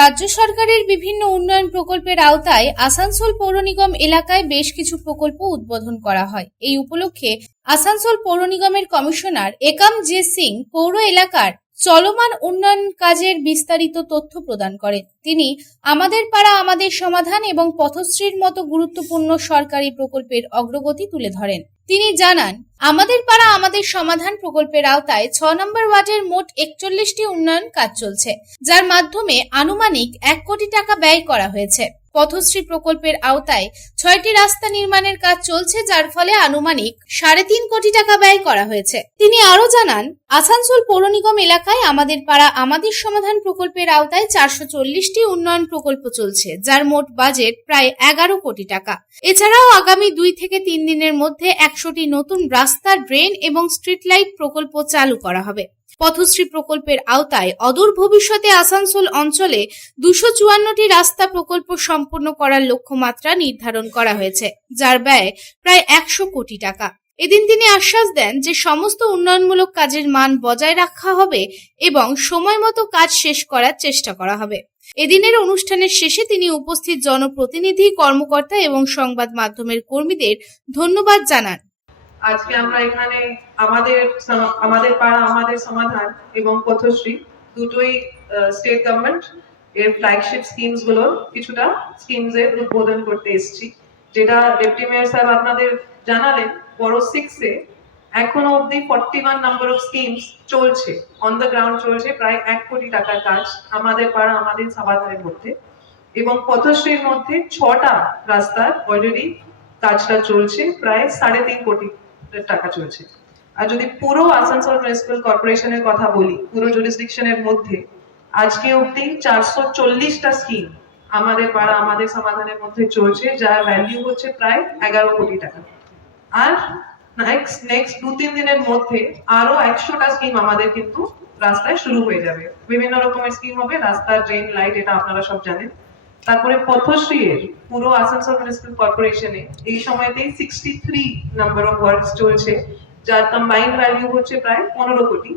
রাজ্য সরকারের বিভিন্ন উন্নয়ন প্রকল্পের আওতায় আসানসোল পৌর নিগম এলাকায় বেশ কিছু প্রকল্প উদ্বোধন করা হয়। এই উপলক্ষে আসানসোল পৌর নিগমের কমিশনার একাম জে সিং পৌর এলাকার চলমান উন্নয়ন কাজের বিস্তারিত তথ্য প্রদান করেন। তিনি আমাদের পাড়া আমাদের সমাধান এবং পথশ্রীর মতো গুরুত্বপূর্ণ সরকারি প্রকল্পের অগ্রগতি তুলে ধরেন। তিনি জানান, আমাদের পাড়া আমাদের সমাধান প্রকল্পের আওতায় 6 নম্বর ওয়ার্ডের মোট 41টি উন্নয়ন কাজ চলছে, যার মাধ্যমে আনুমানিক 1 কোটি টাকা ব্যয় করা হয়েছে। পথশ্রী প্রকল্পের আওতায় 6টি রাস্তা নির্মাণের কাজ চলছে, যার ফলে আনুমানিক 3.5 কোটি টাকা ব্যয় করা হয়েছে। তিনি আরো জানান, আসানসোল পৌর নিগম এলাকায় আমাদের পাড়া আমাদের সমাধান প্রকল্পের আওতায় 440টি উন্নয়ন প্রকল্প চলছে, যার মোট বাজেট প্রায় 11 কোটি টাকা। এছাড়াও আগামী 2 থেকে 3 দিনের মধ্যে 100টি নতুন রাস্তা, ড্রেন এবং স্ট্রিট লাইট প্রকল্প চালু করা হবে। পথশ্রী প্রকল্পের আওতায় অদূর ভবিষ্যতে আসানসোল অঞ্চলে 254টি রাস্তা প্রকল্প সম্পূর্ণ করার লক্ষ্যমাত্রা নির্ধারণ করা হয়েছে, যার ব্যয় প্রায় 100 কোটি টাকা। এদিন তিনি আশ্বাস দেন যে সমস্ত উন্নয়নমূলক কাজের মান বজায় রাখা হবে এবং সময় মতো কাজ শেষ করার চেষ্টা করা হবে। এদিনের অনুষ্ঠানের শেষে তিনি উপস্থিত জনপ্রতিনিধি, কর্মকর্তা এবং সংবাদ মাধ্যমের কর্মীদের ধন্যবাদ জানান। আজকে আমরা এখানে আমাদের পাড়া আমাদের সমাধান এবং পথশ্রী দুটোই স্টেট গভর্নমেন্ট এর ফ্ল্যাগশিপ স্কিমস গুলোর কিছুটা স্কিমস এর উদ্বোধন করতে এসেছি, যেটা ডেপুটি মেয়র সাহেব আপনাদের জানালেন। বড় 6 এ এখনো অবধি 41 নাম্বার অফ স্কিমস চলছে, অন দ্য গ্রাউন্ড চলছে, প্রায় 1 কোটি টাকার কাজ আমাদের পাড়া আমাদের সমাধানের মধ্যে। এবং পথশ্রীর মধ্যে 6টা রাস্তার অলরেডি কাজটা চলছে, প্রায় 3.5 কোটি টাকা চলছে। আর যদি পুরো আসানসোল মিউনিসিপাল কর্পোরেশনের কথা বলি, পুরো জুরিসডিকশনের মধ্যে আজকে অবধি 440টা স্কিম আমাদের পাড়া আমাদের সমাধানের মধ্যে চলছে, যার ভ্যালু হচ্ছে প্রায় 11 কোটি টাকা। আর নেক্সট 2-3 দিনের মধ্যে আরো 100টা স্কিম আমাদের কিন্তু রাস্তায় শুরু হয়ে যাবে। বিভিন্ন রকমের স্কিম হবে, রাস্তা, ড্রেন, লাইট, এটা আপনারা সব জানেন। তারপরে পথশ্রী এর পুরো আসানসোল মিউনিসিপাল কর্পোরেশনে এই সময়তেই 63 নাম্বার অফ ওয়ার্কস চলছে, যার কম্বাইন্ড ভ্যালু হচ্ছে প্রায় 15 কোটি।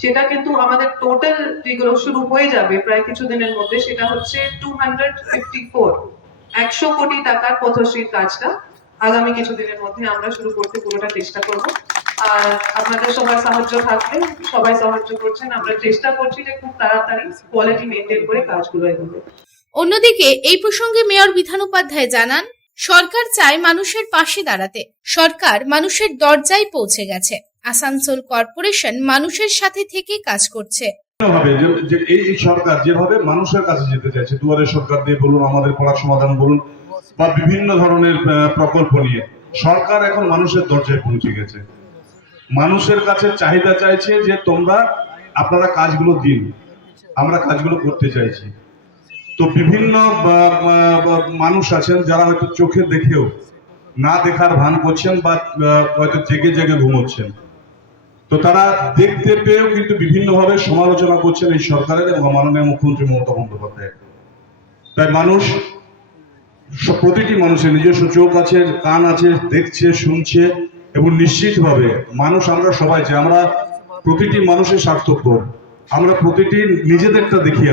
সেটা কিন্তু আমাদের টোটাল যেগুলো শুরু হয়ে যাবে প্রায় কিছুদিনের মধ্যে, সেটা হচ্ছে 100 কোটি টাকার পথশ্রীর কাজটা আগামী কিছুদিনের মধ্যে আমরা শুরু করতে পুরোটা চেষ্টা করব। আর আপনাদের সবার সাহায্য থাকলে, সবাই সাহায্য করছেন, আমরা চেষ্টা করছি যে খুব তাড়াতাড়ি কোয়ালিটি মেনটেন করে কাজগুলো এগোবে। অন্যদিকে এই প্রসঙ্গে মেয়র বিধান উপাধ্যায় জানান, সরকার চায় মানুষের পাশে দাঁড়াতে। সরকার মানুষের দরজায় পৌঁছে গেছে। আসানসোল কর্পোরেশন মানুষের সাথে থেকে কাজ করছে। এই সরকার যেভাবে মানুষের কাছে যেতে চাইছে, দুয়ারে সরকার দিয়ে বলুন, আমাদের পাড়ার সমাধান বলুন, বা বিভিন্ন ধরনের প্রকল্প নিয়ে সরকার এখন মানুষের দরজায় পৌঁছে গেছে। মানুষের কাছে চাহিদা চাইছে যে আপনারা কাজগুলো দিন, আমরা কাজগুলো করতে চাইছি। তো বিভিন্ন মানুষ আছেন যারা হয়তো চোখে দেখেও না দেখার ভান করছেন, বা হয়তো জেগে জেগে ঘুমোচ্ছেন। তো তারা দেখতে পেয়েও কিন্তু বিভিন্নভাবে সমালোচনা করছেন এই সরকারের এবং মাননীয় মুখ্যমন্ত্রী মমতা বন্দ্যোপাধ্যায়। তাই প্রতিটি মানুষের নিজস্ব চোখ আছে, কান আছে, দেখছে, শুনছে, এবং নিশ্চিতভাবে আমরা সবাই যে আমরা প্রতিটি মানুষের স্বার্থপর, আমরা প্রতিটি নিজেদেরটা দেখি।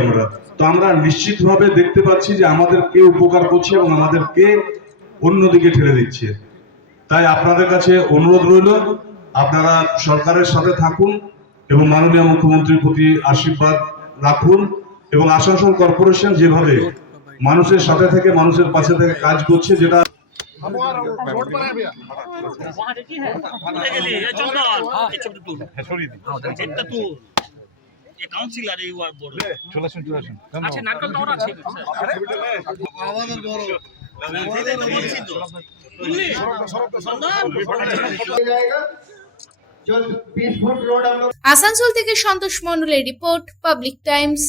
তো আমরা নিশ্চিতভাবে দেখতে পাচ্ছি যে আমাদের কে উপকার করছে এবং আমাদের কে অন্যদিকে ঠেলে দিচ্ছে। তাই আপনাদের কাছে অনুরোধ রইল, আপনারা সরকারের সাথে থাকুন এবং মাননীয় মুখ্যমন্ত্রীর প্রতি আশীর্বাদ রাখুন। এবং আসানসোল কর্পোরেশন যেভাবে মানুষের সাথে থেকে মানুষের পাশে থেকে কাজ করছে, যেটা কাউন্সিলর এই ওয়ার্ড বড় চলে আসুন আচ্ছা নাটক তো আছে আমাদের বড় আসানসোল থেকে সন্তোষ মণ্ডলের রিপোর্ট, পাবলিক টাইমস।